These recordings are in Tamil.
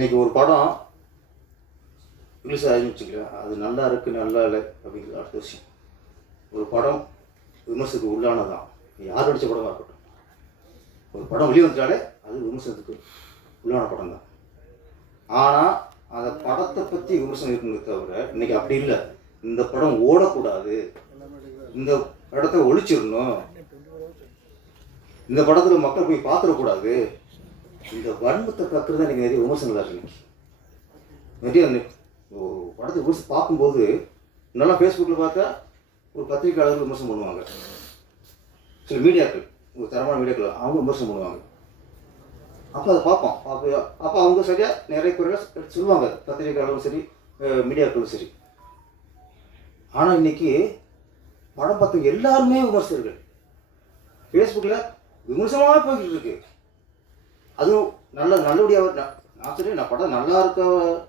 இன்னைக்கு ஒரு படம் ரிலீஸ் ஆகின்னு அது நல்லா இருக்கு நல்லா இல்லை அப்படிங்கிறது அடுத்த விஷயம். ஒரு படம் விமர்சனத்துக்கு உள்ளானதான் யார் அடித்த படமாக இருக்கட்டும். ஒரு படம் வெளியே வந்துட்டாலே அது விமர்சனத்துக்கு உள்ளான படம் தான் ஆனால் அந்த படத்தை பற்றி விமர்சனம் இருக்குங்க தவிர இன்னைக்கு அப்படி இல்லை. இந்த படம் ஓடக்கூடாது. இந்த படத்தை ஒழிச்சிடணும். இந்த படத்தில் மக்கள் போய் பார்த்துடக்கூடாது. இந்த வன்மத்தை தான் எனக்கு நிறைய விமர்சனங்களாக இருக்கு நிறைய படத்தை விமர்சனம் பார்க்கும்போது நல்லா ஃபேஸ்புக்கில் பார்த்தா ஒரு பத்திரிக்கையாளர்கள் விமர்சனம் பண்ணுவாங்க. சில மீடியாக்கள் ஒரு தரமான மீடியாக்கள் அவங்க விமர்சனம் பண்ணுவாங்க. அப்போ அதை பார்ப்போம். அப்போ அப்போ அவங்க சரியாக நிறைய குறைகள் சொல்லுவாங்க. பத்திரிகையாளரும் சரி மீடியாக்களும் சரி. ஆனால் இன்னைக்கு படம் பார்த்த எல்லாருமே விமர்சகர்கள். ஃபேஸ்புக்கில் விமர்சனமாக போய்கிட்டு இருக்குது அதுவும் நல்ல நல்லபடியாக நான் சொல்லி சரி நான் படம் நல்லா இருக்க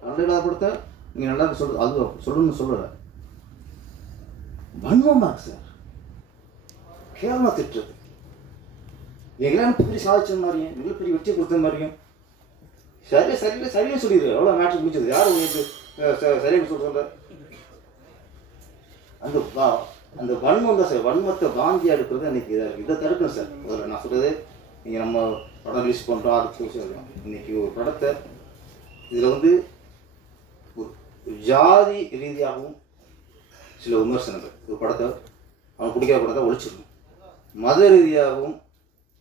நல்ல இல்லாத படத்தை நீங்கள் நல்லா இருக்க சொல்ல அது சொல்லணும்னு சொல்லலை. வன்மமாக சார் கேவலமாக திட்டுறது. எங்களாம் பெரிய சாதிச்ச மாதிரியும் மிகப்பெரிய வெற்றி கொடுத்த மாதிரியும் சரி சரியில்லை சரியாக சொல்லிடுது எவ்வளோ மேட்ச் முடிச்சது யார் உங்களுக்கு அஹ், ச- சொல்கிறாங்க அந்த அந்த வன்மம் தான் சார். வன்மத்தை வாந்தியாக எடுக்கிறது அன்றைக்கி இதாக இருக்குது இதை தடுக்கணும் சார். முதல்ல நான் சொல்கிறது நீங்கள் நம்ம படம் ரிலீஸ் பண்ணுறோம் ஆர்டர் விஷயம் இன்றைக்கி ஒரு படத்தை இதில் வந்து ஒரு ஜாதி ரீதியாகவும் சில விமர்சனங்கள். ஒரு படத்தை அவன் பிடிக்காத படத்தை ஒழிச்சிடணும். மத ரீதியாகவும்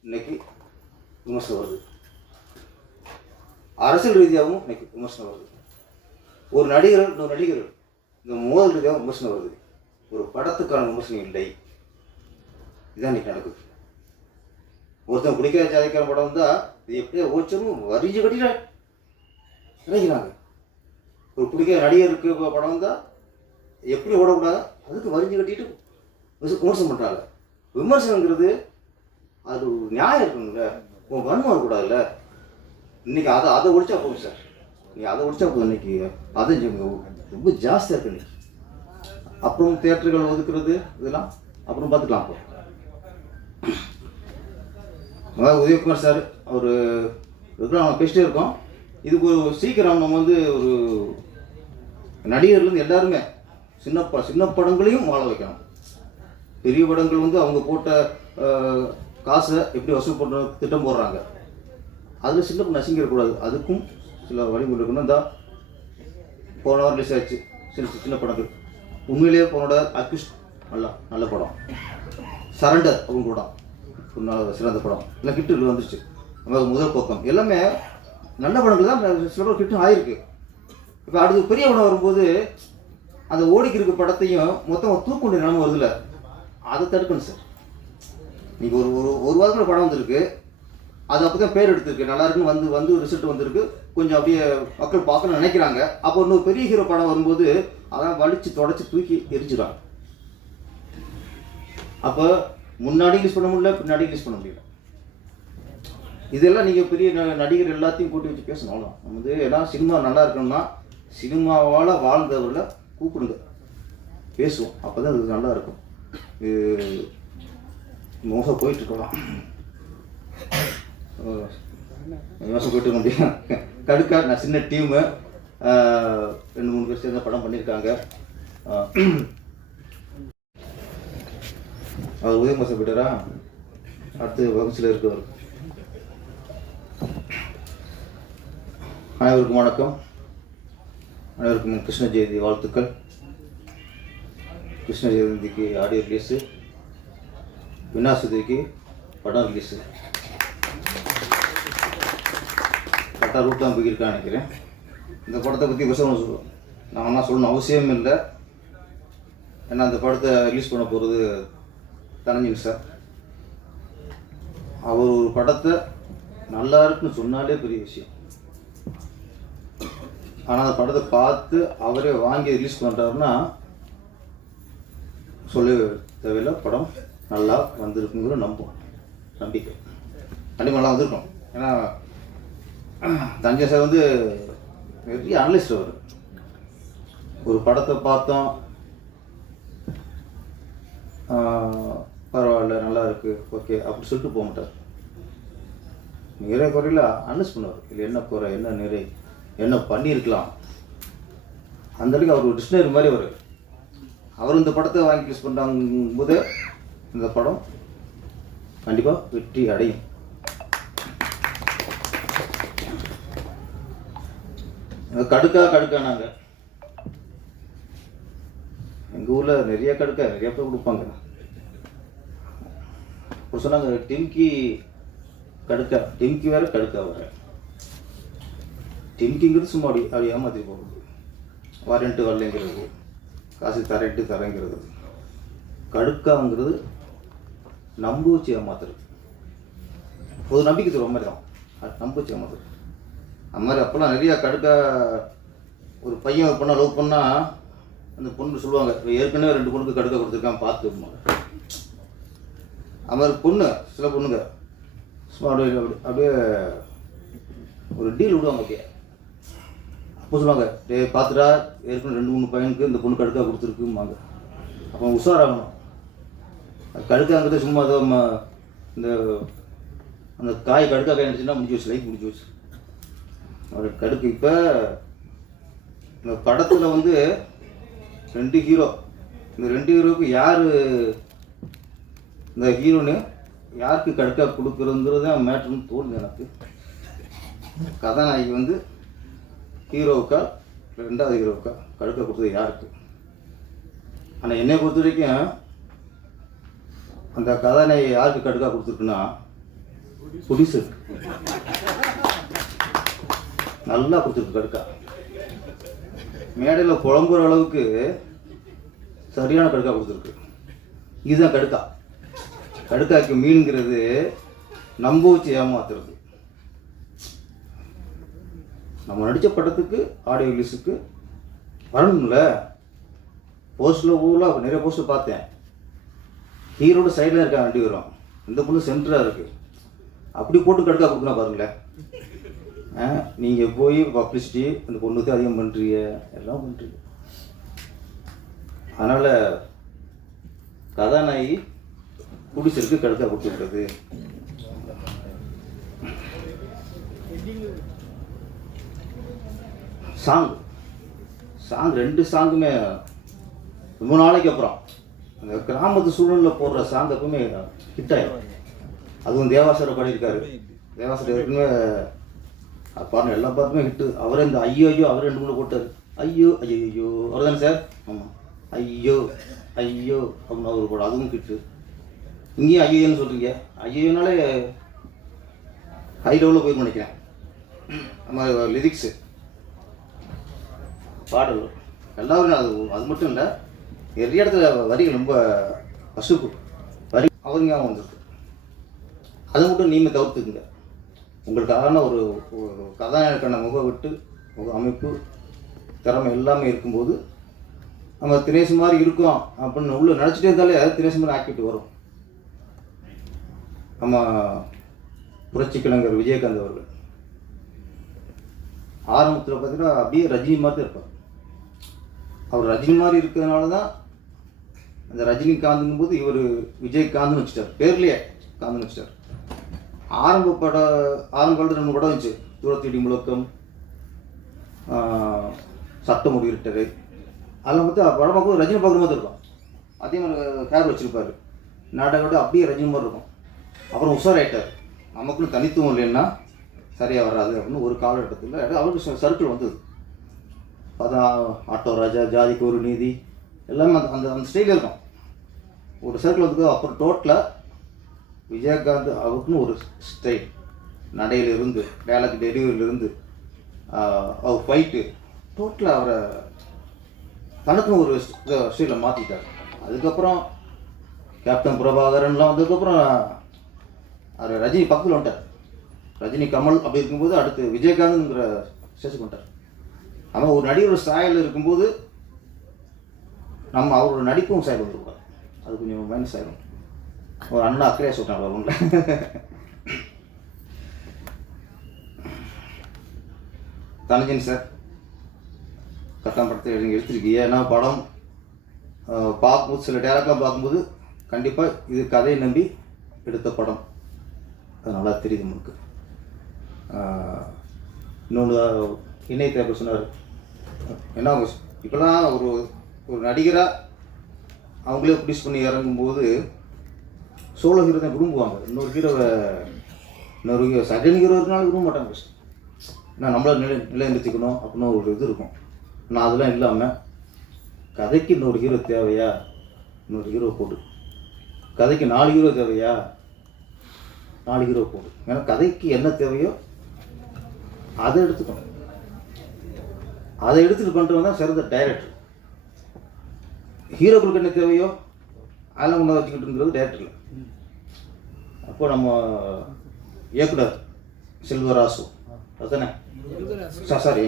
இன்னைக்கு விமர்சனம் வருது. அரசியல் ரீதியாகவும் இன்னைக்கு விமர்சனம் வருது. ஒரு நடிகர் இன்னொரு நடிகர் இந்த மோதல் ரீதியாகவும் விமர்சனம் வருது. ஒரு படத்துக்கான விமர்சனம் இல்லை. இதுதான் இன்னைக்கு நடக்குது. ஒருத்தன் குடிக்கிற ஜாதிக்கிற படம் வந்தால் இது எப்படியோ ஓச்சரும் வரிஞ்சு கட்டிட நினைக்கிறாங்க ஒரு பிடிக்காத நடிகருக்கு படம் வந்தால் எப்படி ஓடக்கூடாது அதுக்கு வரிஞ்சு கட்டிட்டு விமர்சனம் பண்ணுறாங்க விமர்சனங்கிறது அது ஒரு நியாயம் இருக்கணும்ல உன் வன்மம் இருக்கக்கூடாதுல்ல. இன்னைக்கு அதை அதை ஒழிச்சா போகும் சார். நீ அதை ஒழிச்சா போதும் இன்னைக்கு. அதை ரொம்ப ஜாஸ்தியாக இருக்கு இன்னைக்கு. அப்புறம் தேட்டர்கள் ஒதுக்குறது இதெல்லாம் அப்புறம் பார்த்துக்கலாம் அப்போ. அதாவது உதயகுமார் சார் அவர் ரெகுலராக நம்ம பேசிட்டே இருக்கோம். இதுக்கு ஒரு சீக்கிரம் நம்ம வந்து ஒரு நடிகர்லேருந்து எல்லாருமே சின்ன ப சின்ன படங்களையும் வாழ வைக்கணும். பெரிய படங்கள் வந்து அவங்க போட்ட காசை எப்படி வசூல் பண்ணுற திட்டம் போடுறாங்க. அதில் சின்ன படம் நசிங்கிடக்கூடாது. அதுக்கும் சில வழிமுறை இருக்கணும் இந்த போன வாரம் ரிலீஸ் ஆச்சு. சின்ன சின்ன படங்கள். உண்மையிலேயே போனோட அக்யூஸ்ட் நல்லா நல்ல படம். சரண்டர் அப்படின்னு படம் ஒரு நல்ல சிறந்த படம். எல்லாம் கிட்டு வந்துருச்சு. நம்ம முதல் பக்கம். எல்லாமே நல்ல படங்கள் தான். சில கிட்டும் ஆயிருக்கு. இப்போ அடுத்து பெரிய படம் வரும்போது அந்த ஓடிக்கு இருக்க படத்தையும் மொத்தம் தூக்குண்ட நிலம வருதுல்ல. அதை தடுக்கணும் சார். நீங்கள் ஒரு ஒரு ஒரு வாரத்தில் படம் வந்திருக்கு. அது அப்போ தான் பேர் எடுத்திருக்கு. நல்லா இருக்குன்னு வந்து வந்து ரிசல்ட் வந்திருக்கு. கொஞ்சம் அப்படியே மக்கள் பார்க்கணும்னு நினைக்கிறாங்க. அப்போ இன்னொரு பெரிய ஹீரோ படம் வரும்போது அதான் வலிச்சு தொடச்சி தூக்கி எரிஞ்சிடறாங்க அப்போ முன்னாடி யூஸ் பண்ண முடியல பின்னாடி யூஸ் பண்ண முடியல. இதெல்லாம் நீங்கள் பெரிய ந- நடிகர் எல்லாத்தையும் கூட்டி வச்சு பேசணும் அவ்வளோ நம்ம வந்து எல்லாம் சினிமா நல்லா இருக்கணும்னா சினிமாவால் வாழ்ந்தவர்களை கூப்பிடுங்க. பேசுவோம். அப்போ தான் அது நல்லா இருக்கும். இது மோசம் போயிட்டு மோசம் போயிட்டு இருக்க முடியும் கடுக்கா நான் சின்ன டீமு ரெண்டு மூணு பேர் சேர்ந்த படம் பண்ணியிருக்காங்க. அவர் உதயமாசம் போயிட்டாரா? அடுத்து வகுச்சில் இருக்கவர். அனைவருக்கும் வணக்கம். அனைவருக்கும் கிருஷ்ண ஜெயந்தி வாழ்த்துக்கள். கிருஷ்ண ஜெயந்திக்கு ஆடியோ ரிலீஸு விநாசதிக்கு படம் ரிலீஸு கரெக்டாக ரூட் தான் போயிருக்கான்னு நினைக்கிறேன். இந்த படத்தை பற்றி விஷயம் சொல்லுவோம். நான் ஒன்றா சொல்லணும் அவசியம் இல்லை. ஏன்னா அந்த படத்தை ரிலீஸ் பண்ண போகிறது தனஞ்சின் சார். அவர் ஒரு படத்தை நல்லா இருக்குன்னு சொன்னாலே பெரிய விஷயம். ஆனால் அந்த படத்தை பார்த்து அவரே வாங்கி ரிலீஸ் பண்ணுறாருன்னா சொல்ல தேவையில்ல. படம் நல்லா வந்திருக்குங்கிற நம்பும் நம்பிக்கை. கண்டிப்பாக நல்லா வந்திருக்கும். ஏன்னா தஞ்சை சார் வந்து பெரிய அனலிஸ்ட் அவர். ஒரு படத்தை பார்த்தோம். பரவாயில்ல நல்லா இருக்குது ஓகே அப்படி சொல்லிட்டு போக மாட்டார். நிறை குறையில் அனஸ் பண்ணுவார். இல்லை என்ன குறை என்ன நிறை என்ன பண்ணியிருக்கலாம். அந்த அளவுக்கு அவர் ஒரு டிக்ஷனரி மாதிரி அவர். அவர் இந்த படத்தை வாங்கி யூஸ் பண்ணுறாங்க போது இந்த படம் கண்டிப்பாக வெற்றி அடையும். கடுக்கா கடுக்கா நாங்கள் எங்கள் ஊரில் நிறைய கடுக்கா நிறைய பேர் கொடுப்பாங்க. அப்புறம் சொன்னாங்க டிம்கி கடுக்கா டிம்கி வேற கடுக்கா வேற டிம்கிங்கிறது சும்மா அப்படி அப்படி ஏமாற்றி போகிறது வாரண்ட்டு வரலைங்கிறது காசு தரட்டு தரங்கிறது. கடுக்காங்கிறது நம்ப வச்சு ஏமாத்துறது. ஒரு நம்பிக்கை தருவ மாதிரி தான். அது நம்ப வச்சு ஏமாத்துறது. அந்த மாதிரி அப்போல்லாம் நிறையா கடுக்கா ஒரு பையன் ஒரு பொண்ணை லவ் பண்ணால் அந்த பொண்ணு சொல்லுவாங்க ஏற்கனவே ரெண்டு பொண்ணுக்கு கடுக்கா கொடுத்துருக்கான் பார்த்துப்பாங்க அது மாதிரி பொண்ணு சில பொண்ணுங்க. சும்மா அப்படியே அப்படியே அப்படியே ஒரு டீல் விடுவாங்க அப்படியே அப்போ சொல்லுவாங்க டேய் பார்த்துடா ஏற்கனவே ரெண்டு மூணு பையனுக்கு இந்த பொண்ணு கடுக்காக கொடுத்துருக்குமாங்க அப்போ உஷாராகணும். அது கடுக்காங்கிறது சும்மா அதை இந்த அந்த காய் கடுக்கா காய் முடிஞ்சு வச்சு லைஃப் முடிஞ்சு வச்சு. அவர் கடுக்கு இப்போ இந்த படத்தில் வந்து ரெண்டு ஹீரோ இந்த ரெண்டு ஹீரோவுக்கு யார் இந்த ஹீரோனு யாருக்கு கடுக்கா கொடுக்குறதுங்கிறது தான் மேட்ருன்னு தோணுது எனக்கு. கதாநாயகி வந்து ஹீரோவுக்கா ரெண்டாவது ஹீரோவுக்கா கடுக்கா கொடுத்தது யாருக்கு? ஆனால் என்னை பொறுத்த வரைக்கும் அந்த கதாநாயகி யாருக்கு கடுக்கா கொடுத்துருக்குன்னா புடிசு நல்லா கொடுத்துருக்கு கடுக்கா. மேடையில் புலம்புற அளவுக்கு சரியான கடுக்கா கொடுத்துருக்கு. இதுதான் கடுக்கா. கடுக்காக்கு மீன்கிறது நம்ப வச்சு ஏமாத்துறது. நம்ம நடித்த படத்துக்கு ஆடியோ ரிலீஸுக்கு வரணும்ல? போஸ்டில் ஊரில் நிறைய போஸ்டர் பார்த்தேன். ஹீரோட சைடில் இருக்கா வண்டி வரும் இந்த பொண்ணு சென்டராக இருக்குது அப்படி போட்டு கடுக்கா கொடுக்கலாம் பாருங்களேன். நீங்கள் போய் பப்ளிசிட்டி அந்த பொண்ணுக்கு அதிகம் பண்ணுறீங்க எல்லாம் பண்ணுறீங்க அதனால் கதாநாயகி குடிசலுக்கு கடுக்கா கொடுத்துருக்குறது சாங் சாங் ரெண்டு சாங்குமே ரொம்ப நாளைக்கு அப்புறம். அந்த கிராமத்து சூழலில் போடுற சாங் எப்பவுமே ஹிட் ஆயிடும் அதுவும் தேவாசரை பாடியிருக்காரு. தேவாசர் ஏற்கனவே பாருங்க எல்லா பாட்டுமே ஹிட்டு அவரே இந்த ஐயோ ஐயோ அவர் ரெண்டு மூணு போட்டார். ஐயோ ஐயோ ஐயோ அவர் தானே சார்? ஆமாம் ஐயோ ஐயோ அப்படின்னு அவர் போட அதுவும் ஹிட்டு இங்கேயும் ஐயோன்னு சொல்கிறீங்க ஐயோனாலே ஹை லெவலில் போய் நினைக்கிறேன் நம்ம லிரிக்ஸு பாடல். எல்லாரும் அது அது மட்டும் இல்லை நிறைய இடத்துல வரிகள் ரொம்ப பசுப்பு வரி அவருங்க வந்திருக்கு. அதை மட்டும் நீங்கள் தவிர்த்துக்குங்க. உங்களுக்கான ஒரு கதாநாயகக்கான கதாநாயகனுக்கான முக முக அமைப்பு திறமை எல்லாமே இருக்கும்போது நம்ம தினேஷ் மாதிரி இருக்கோம் அப்படின்னு உள்ள நினச்சிட்டே இருந்தாலே தினேஷ் மாதிரி ஆக்கிட்டு வரும். நம்ம புரட்சி கலைஞர் விஜயகாந்த் அவர்கள். ஆரம்பத்தில் பார்த்தீங்கன்னா அப்படியே ரஜினி மாதிரி தான் இருப்பார். அவர் ரஜினி மாதிரி இருக்கிறதுனால தான் அந்த ரஜினிகாந்துங்கும் போது இவர் விஜயகாந்த்னு வச்சுட்டார். பேர்லேயே காந்துன்னு வச்சுட்டார். ஆரம்ப பட ஆரம்ப காலத்தில் ரெண்டு படம் வந்துச்சு தூரத்தீடி முழக்கம் சத்தம் சட்டம் முடிவிட்டது அதெல்லாம் பார்த்து படம் பார்க்கும்போது ரஜினி பார்க்குற மாதிரி இருக்கும். அதே மாதிரி ஹேர் வச்சுருப்பார். நாடகம் அப்படியே ரஜினி மாதிரி இருக்கும். அப்புறம் உஷாராயிட்டார். நமக்குன்னு தனித்துவம் இல்லைன்னா சரியாக வராது அப்படின்னு ஒரு காலகட்டத்தில் அவருக்கு சர்க்கிள் வந்தது. அதான் ஆட்டோ ராஜா ஜாதிக்கு ஒரு நீதி எல்லாமே அந்த அந்த அந்த ஸ்டைலில் இருக்கும் ஒரு சர்க்கிள் வந்து அப்புறம் டோட்டலாக விஜயகாந்த் அவருக்குன்னு ஒரு ஸ்டைல் நடையிலிருந்து டேலக் டெலிவரியிலிருந்து அவர் ஃபைட்டு டோட்டலாக அவரை தனக்குன்னு ஒரு ஸ்டைலில் மாற்றிட்டார் அதுக்கப்புறம் கேப்டன் பிரபாகரன்லாம் வந்ததுக்கப்புறம் அவர் ரஜினி பக்கத்தில் வந்துட்டார். ரஜினி கமல் அப்படி இருக்கும்போது அடுத்து விஜயகாந்த்ங்கிற ஸ்டேஜுக்கு வந்துட்டார். ஆனால் ஒரு நடிகர் சாயல் இருக்கும்போது நம்ம அவரோட நடிப்பும் சாயல் வந்துருக்கூடாது அது கொஞ்சம் மைனஸ் ஆயிடும் ஒரு அண்ணா அக்கறையாக சொல்லிட்டாங்க ஒன்றில் தனஞ்சன் சார் கட்டாம் படத்தை நீங்கள் எடுத்திருக்கீங்க. ஏன்னா படம் பார்க்கும்போது சில டேரக்டாக பார்க்கும்போது கண்டிப்பாக இது கதையை நம்பி எடுத்த படம். அது நல்லா தெரியுது உங்களுக்கு இன்னொன்று இணைய தேவை சொன்னார். என்ன இப்போலாம் ஒரு ஒரு நடிகராக அவங்களே ப்ரொடியூஸ் பண்ணி இறங்கும்போது சோலோ ஹீரோ தான் விரும்புவாங்க. இன்னொரு ஹீரோவை இன்னொரு ஹீரோ செகண்ட் ஹீரோ இருக்கனால விரும்ப மாட்டாங்க first. ஏன்னா நம்மளை நிலை நிலைநிறுத்திக்கணும் அப்படின்னு ஒரு இது இருக்கும். நான் அதெல்லாம் இல்லாமல் கதைக்கு இன்னொரு ஹீரோ தேவையா? இன்னொரு ஹீரோ போட்டு கதைக்கு நாலு ஹீரோ தேவையா? நாலு ஹீரோ போடு. ஏன்னா கதைக்கு என்ன தேவையோ அதை எடுத்துக்கணும். அதை எடுத்துட்டு பண்ணுறவங்க தான் சிறந்த டைரக்டர் ஹீரோக்களுக்கு என்ன தேவையோ அதெல்லாம் கொண்டு வச்சுக்கிட்டுங்கிறது டைரக்டர் இல்லை அப்போ நம்ம இயக்குனர் செல்வராசு. அதுதானே சாரி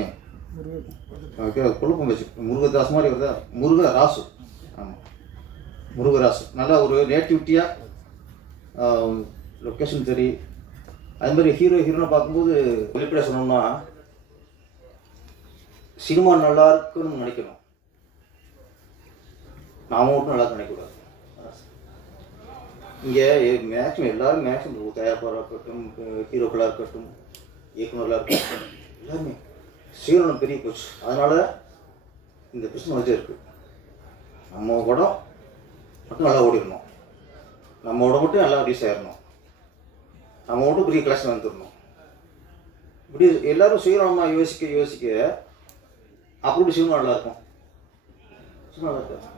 குழப்பம் வச்சு. முருகதாஸ் மாதிரி வருதா முருகராசு. ஆமாம் முருகராசு. நல்லா ஒரு நேட்டிவிட்டியாக லொக்கேஷன் சரி. அது மாதிரி ஹீரோ ஹீரோனை பார்க்கும்போது வெளிப்படையாக சொன்னோம்னா சினிமா நல்லா இருக்குன்னு நினைக்கணும். நாம மட்டும் நல்லா நினைக்கக்கூடாது. இங்கே மேக்ஸிமம் எல்லாரும் மேக்ஸிமம் தயாரிப்பாளராக இருக்கட்டும் ஹீரோக்களாக இருக்கட்டும் இயக்குநர்களாக இருக்கட்டும் எல்லாருமே சீரணம் பெரிய போச்சு. அதனால் இந்த பிரச்சனை வச்சே இருக்குது நம்ம படம் மட்டும் நல்லா ஓடிடணும். நம்ம உடம்பு மட்டும் நல்லா ரீச் ஆயிடணும். நம்ம மட்டும் பெரிய கலெக்ஷன் வந்துடணும் இப்படி எல்லாரும் சுயநலமாக யோசிக்க யோசிக்க அப்படி சினிமா நல்லா இருக்கும். சினிமா நல்லா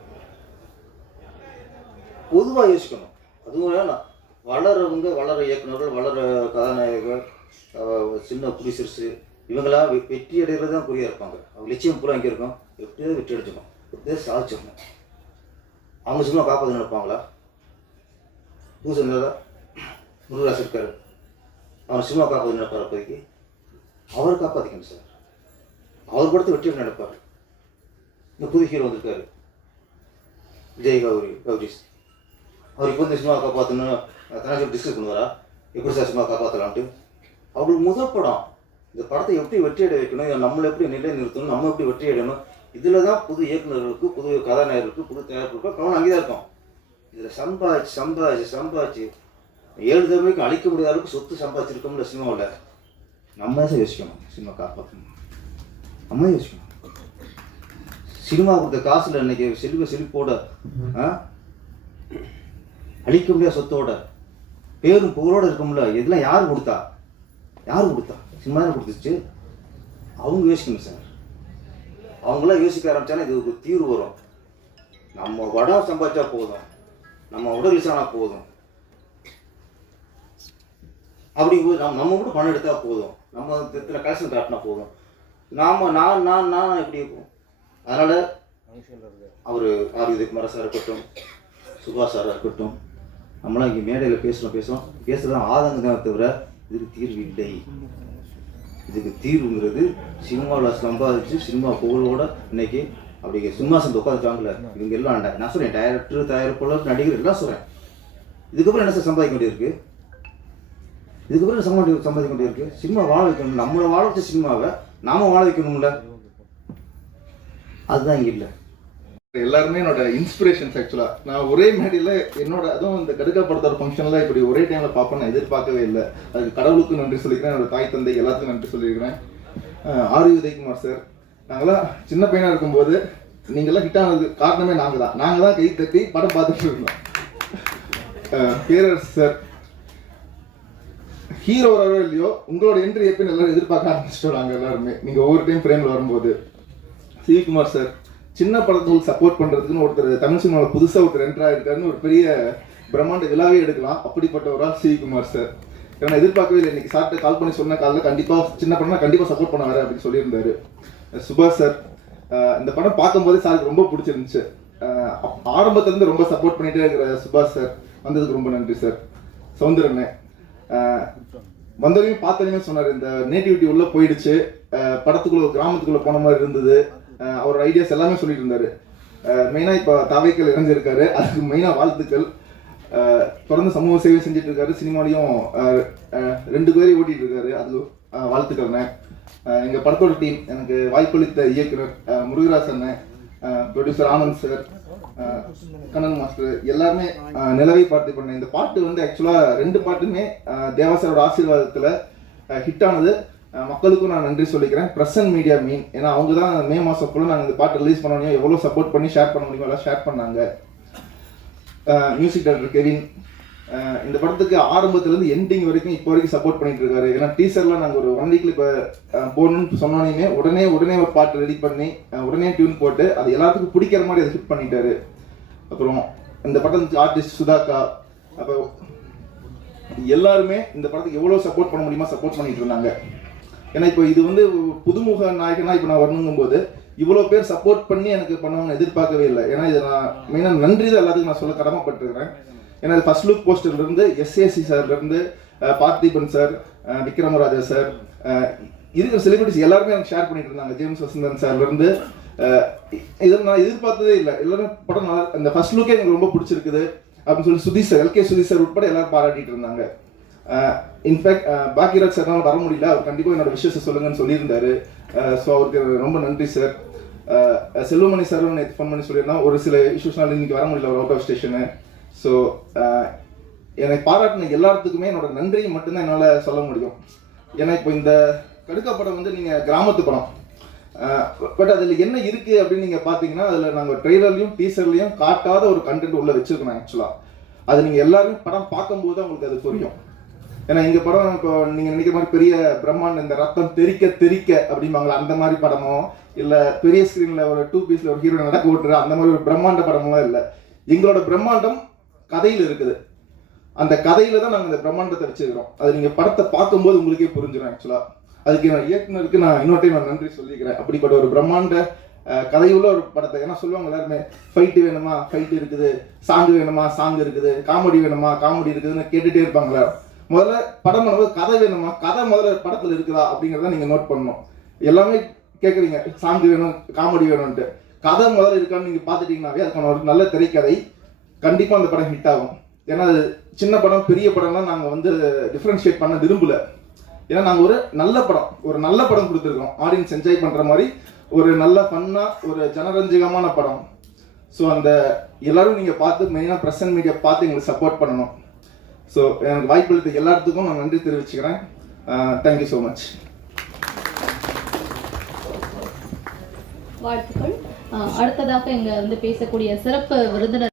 பொதுவாக யோசிக்கணும். அதுவும் வேணாம் வளரவங்க வளர இயக்குநர்கள் வளர கதாநாயகர்கள் சின்ன ப்ரொடியூசர்ஸு இவங்களாம் வெ- வெற்றி அடைகிறது தான் குறியாக இருப்பாங்க. அவங்க லட்சியம் பூரா அங்கே இருக்கும்? எப்படியாவது வெற்றி அடிச்சிடும் எப்படியாவது சாதிச்சிடணும். அவங்க சும்மா காப்பாற்ற நினைப்பாங்களா பூசன் முருகராஜ் இருக்காரு. அவன் சினிமா காப்பாற்ற நடப்பார் அப்போதைக்கு அவரை காப்பாற்றிக்கணும் சார். அவர் படத்தை வெற்றி நினைப்பார் இந்த புது ஹீரோ வந்திருக்காரு. விஜய் கௌரி கௌரிஸ் அவர் இப்போ இந்த சினிமா காப்பாற்றணும் தனாஜி டிஸ்கஸ் பண்ணுவாரா? எப்படி சார் சினிமா காப்பாற்றலான்ட்டு அவருக்கு முதல் படம். இந்த படத்தை எப்படி வெற்றி அடைய வைக்கணும்? இதை நம்மளை எப்படி நிலை நிறுத்தணும் நம்ம எப்படி வெற்றி அடையணும்? இதில் தான் புது இயக்குநர்களுக்கு புது கதாநாயகருக்கு புது தயாரிப்புக்கு கவனம் அங்கே தான் இருக்கும். இதில் சம்பாதிச்சு சம்பாதிச்சு சம்பாதிச்சு ஏழு தலைமுறைக்கு அழிக்க முடியாத அளவுக்கு சொத்து சம்பாதிச்சிருக்கோம்ல சினிமாவில் நம்ம தான் யோசிக்கணும் சினிமா காப்பாற்றணும் நம்ம தான் யோசிக்கணும். சினிமா கொடுத்த காசில் இன்னைக்கு செல்வ செழிப்போட ஆ? அழிக்க முடியாத சொத்தோட பேரும் புகழோட இருக்கும்ல இதெல்லாம் யார் கொடுத்தா? யார் கொடுத்தா? சினிமா தானே கொடுத்துச்சு. அவங்க யோசிக்கணும் சார். அவங்களாம் யோசிக்க ஆரம்பிச்சாலும் இது ஒரு தீர்வு வரும். நம்ம வடம் சம்பாதிச்சா போதும். நம்ம உடல் ஆனால் போதும். அப்படி போது நம்ம நம்ம மட்டும் பணம் எடுத்தால் போதும். நம்ம இத்தனை கலெக்ஷன் காட்டினா போதும். நாம நான் நான் நான் எப்படி இருக்கும்? அதனால அவர் ஆர் விஜயகுமார் சார் இருக்கட்டும் சுபாஷ் சாராக இருக்கட்டும் நம்மளாம் இங்கே மேடையில் பேசுகிறோம் பேசுகிறோம் பேசுகிறதான் ஆதங்கம் தான் தவிர இதுக்கு தீர்வு இல்லை. இதுக்கு தீர்வுங்கிறது சினிமாவில் சம்பாதிச்சு சினிமா புகழோட இன்னைக்கு அப்படி சிம்மாசனத்தை உட்காந்துட்டாங்களே இவங்க எல்லாம் நான் சொல்கிறேன் டைரக்டர் தயாரிப்பாளர் நடிகர் எல்லாம் சொல்கிறேன் இதுக்கப்புறம் என்ன சார் சம்பாதிக்க வேண்டியிருக்கு இதுக்கப்புறம் என்ன சம்பாதி சம்பாதிக்க வேண்டியிருக்கு. சினிமா வாழ வைக்கணும். நம்மளை வாழ வச்ச சினிமாவை நாம வாழ வைக்கணும்ல. அதுதான் இங்கே இல்லை. எல்லாருமே என்னோட இன்ஸ்பிரேஷன்ஸ் ஆக்சுவலா நான் ஒரே மேடையில என்னோட அதுவும் இந்த கடுக்கா படத்தோட ஃபங்க்ஷன்ல இப்படி ஒரே டைம்ல பார்ப்பேன். நான் எதிர்பார்க்கவே இல்லை. அதுக்கு கடவுளுக்கு நன்றி சொல்லிக்கிறேன். என்னோட தாய் தந்தை எல்லாத்துக்கும் நன்றி சொல்லியிருக்கிறேன். ஆர் உதயகுமார் சார் நாங்களாம் சின்ன பையனா இருக்கும்போது நீங்களாம் ஹிட் ஆனது காரணமே நாங்கள் தான் நாங்கள் தான் கை தட்டி படம் பார்த்துட்டு இருந்தோம். பேரரசு சார் ஹீரோ வரவோ இல்லையோ உங்களோட என்ட்ரி எப்பயும் எல்லாரும் எதிர்பார்க்க ஆரம்பிச்சிட்டோம் நாங்க எல்லாருமே. நீங்க ஒவ்வொரு டைம் ஃப்ரேம்ல வரும்போது. சிவிகுமார் சார் சின்ன படத்துக்கு சப்போர்ட் பண்றதுக்குன்னு ஒருத்தர் தமிழ் சினிமாவில் புதுசா ஒருத்தர் என்ட்ரா இருக்காருன்னு ஒரு பெரிய பிரம்மாண்ட விழாவே எடுக்கலாம். அப்படிப்பட்டவரா சிவிகுமார் சார் ஏன்னா எதிர்பார்க்கவே இல்லை. இன்னைக்கு சார்ட்ட கால் பண்ணி சொன்ன காலில் கண்டிப்பா சின்ன படம் கண்டிப்பா சப்போர்ட் பண்ண வரேன் அப்படின்னு சொல்லியிருந்தாரு. சுபாஷ் சார் இந்த படம் பார்க்கும்போதே சாருக்கு ரொம்ப பிடிச்சிருந்துச்சு. ஆரம்பத்துலேருந்து ரொம்ப சப்போர்ட் பண்ணிட்டே இருக்கிற சுபாஷ் சார் வந்ததுக்கு ரொம்ப நன்றி சார் சௌந்தரண்ணே வந்தவரையும் பார்த்தவங்க சொன்னார். இந்த நேட்டிவிட்டி உள்ளே போயிடுச்சு. படத்துக்குள்ள கிராமத்துக்குள்ளே போன மாதிரி இருந்தது. அவரோட ஐடியாஸ் எல்லாமே சொல்லிட்டு இருந்தாரு. மெயினாக இப்போ தவைக்கல் இணைஞ்சிருக்காரு. அதுக்கு மெயினாக வாழ்த்துக்கள். தொடர்ந்து சமூக சேவை செஞ்சுட்டு இருக்காரு. சினிமாலையும் ரெண்டு பேரையும் ஓட்டிட்டு இருக்காரு. அது வாழ்த்துக்கள்ண்ணே. எங்கள் படத்தோட டீம் எனக்கு வாய்ப்பளித்த இயக்குனர் அஹ், producer Anand sir Kannan master எல்லாருமே நிலவை பார்த்து பண்ணேன் இந்த பாட்டு வந்து ஆக்சுவலாக ரெண்டு பாட்டுமே தேவாசரோட ஆசீர்வாதத்தில் ஹிட் ஆனது. மக்களுக்கும் நான் நன்றி சொல்லிக்கிறேன். பிரசன்ட் மீடியா மீன் ஏன்னா அவங்க தான் மே மாதம் ஃபுல்லாக நாங்கள் இந்த பாட்டு ரிலீஸ் பண்ணோம் எவ்வளோ சப்போர்ட் பண்ணி ஷேர் பண்ண முடியுமோ எல்லாம் ஷேர் பண்ணாங்க. மியூசிக் டைரக்டர் கெவின் இந்த படத்துக்கு ஆரம்பத்துலேருந்து எண்டிங் வரைக்கும் இப்போ வரைக்கும் சப்போர்ட் பண்ணிட்டு இருக்காரு. ஏன்னா டீசர்லாம் நாங்கள் ஒரு ஒன் வீக்கில் இப்போ போகணும்னு சொன்னோன்னே உடனே உடனே ஒரு பாட்டு ரெடி பண்ணி உடனே டியூன் போட்டு அது எல்லாத்துக்கும் பிடிக்கிற மாதிரி அதை ஹிட் பண்ணிட்டாரு. அப்புறம் இந்த படத்துக்கு ஆர்டிஸ்ட் சுதாக்கா அப்போ எல்லாருமே இந்த படத்துக்கு எவ்வளோ சப்போர்ட் பண்ண முடியுமா சப்போர்ட் பண்ணிட்டு இருந்தாங்க. ஏன்னா இப்போ இது வந்து புதுமுக நாயகனா இப்போ நான் வரணுங்கும் போது இவ்வளோ பேர் சப்போர்ட் பண்ணி எனக்கு பண்ணவங்க எதிர்பார்க்கவே இல்லை. ஏன்னா இது நான் மெயினாக நன்றி தான் எல்லாத்துக்கும் நான் சொல்ல கடமைப்பட்டிருக்கிறேன். ஏன்னா ஃபர்ஸ்ட் லுக் போஸ்டர்ல இருந்து எஸ்ஏசி சார்ல இருந்து பார்த்திபன் சார் விக்ரமராஜா சார் இருக்கிற செலிபிரிட்டிஸ் எல்லாருமே எனக்கு ஷேர் பண்ணிட்டு இருந்தாங்க. ஜேம்ஸ் வசந்தன் சார்ல இருந்து இதை நான் எதிர்பார்த்ததே இல்லை. எல்லாரும் படம் நல்லா அந்த ஃபர்ஸ்ட் லுக்கே எனக்கு ரொம்ப பிடிச்சிருக்குது. அப்படின்னு சொல்லி Sudheesh sir LK Sudheesh sir உட்பட எல்லாரும் பாராட்டிட்டு இருந்தாங்க. இன்ஃபேக்ட் பாக்கியராஜ் சார்னால வர முடியல. அவர் கண்டிப்பாக என்னோட விஷயத்தை சொல்லுங்கன்னு சொல்லியிருந்தாரு. ஸோ அவருக்கு ரொம்ப நன்றி சார். செல்வமணி சார் நேற்று ஃபோன் பண்ணி சொல்லியிருந்தோம் ஒரு சில இஷ்யூஸ்னால இன்னைக்கு வர முடியல அவர் out of station so uh, என்னை பாராட்டின எல்லாத்துக்குமே என்னோட நன்றியை மட்டும்தான் என்னால் சொல்ல முடியும். ஏன்னா இப்போ இந்த கடுக்கா படம் வந்து நீங்கள் கிராமத்து படம். Uh, பட் அதில் என்ன இருக்குது அப்படின்னு நீங்கள் பார்த்தீங்கன்னா அதில் நாங்கள் ட்ரெய்லர்லையும் டீசர்லையும் காட்டாத ஒரு கண்டென்ட் உள்ளே வச்சுருக்கோம் ஆக்சுவலாக அது நீங்கள் எல்லாரும் படம் பார்க்கும்போது தான் உங்களுக்கு அது புரியும். ஏன்னா இங்க படம் இப்போ நீங்க நினைக்கிற மாதிரி பெரிய பிரம்மாண்டம் இந்த ரத்தம் தெறிக்க தெறிக்க அப்படிம்பாங்களா அந்த மாதிரி படமோ இல்ல பெரிய ஸ்கிரீன்ல ஒரு டூ பீஸ்ல ஒரு ஹீரோ நடக்க ஓட்டுற அந்த மாதிரி ஒரு பிரம்மாண்ட படமெல்லாம் இல்லை. எங்களோட பிரம்மாண்டம் கதையில் இருக்குது. அந்த கதையில தான் நாங்கள் இந்த பிரம்மாண்டத்தை வச்சுருக்கிறோம். அது நீங்கள் படத்தை பார்க்கும்போது உங்களுக்கே புரிஞ்சிடும் ஆக்சுவலாக அதுக்கு நான் இயக்குனருக்கு நான் இன்னொரு டைம் நான் நன்றி சொல்லிக்கிறேன். அப்படிப்பட்ட ஒரு பிரம்மாண்ட கதையுள்ள ஒரு படத்தை. ஏன்னா சொல்லுவாங்க எல்லாருமே ஃபைட்டு வேணுமா? ஃபைட்டு இருக்குது. சாங் வேணுமா? சாங் இருக்குது. காமெடி வேணுமா? காமெடி இருக்குதுன்னு கேட்டுகிட்டே இருப்பாங்களா முதல்ல படம் பண்ணும்போது கதை வேணுமா? கதை முதல்ல படத்தில் இருக்குதா? அப்படிங்கிறத நீங்கள் நோட் பண்ணணும். எல்லாமே கேட்குறீங்க சாங் வேணும் காமெடி வேணும்ட்டு கதை முதல்ல இருக்கான்னு நீங்கள் பார்த்துட்டீங்கன்னாவே அதுக்கான ஒரு நல்ல திரைக்கதை கண்டிப்பாக அந்த படம் ஹிட் ஆகும். ஏன்னா அது சின்ன படம் பெரிய படம்லாம் நாங்கள் வந்து டிஃப்ரென்ஷியேட் பண்ண விரும்பல. ஏன்னா நாங்கள் ஒரு நல்ல படம் ஒரு நல்ல படம் கொடுத்துருக்கோம். ஆடியன்ஸ் என்ஜாய் பண்ணுற மாதிரி ஒரு நல்ல ஃபன்னாக ஒரு ஜனரஞ்சகமான படம். ஸோ அந்த எல்லாரும் நீங்கள் பார்த்து மெயினாக பிரசன்ட் மீடியா பார்த்து எங்களுக்கு சப்போர்ட் பண்ணணும். ஸோ எனக்கு வாய்ப்பு அளித்த எல்லாத்துக்கும் நான் நன்றி தெரிவிச்சுக்கிறேன். தேங்க்யூ ஸோ மச் வாழ்த்துக்கள். அடுத்ததாக இங்க வந்து பேசக்கூடிய சிறப்பு விருந்தினர்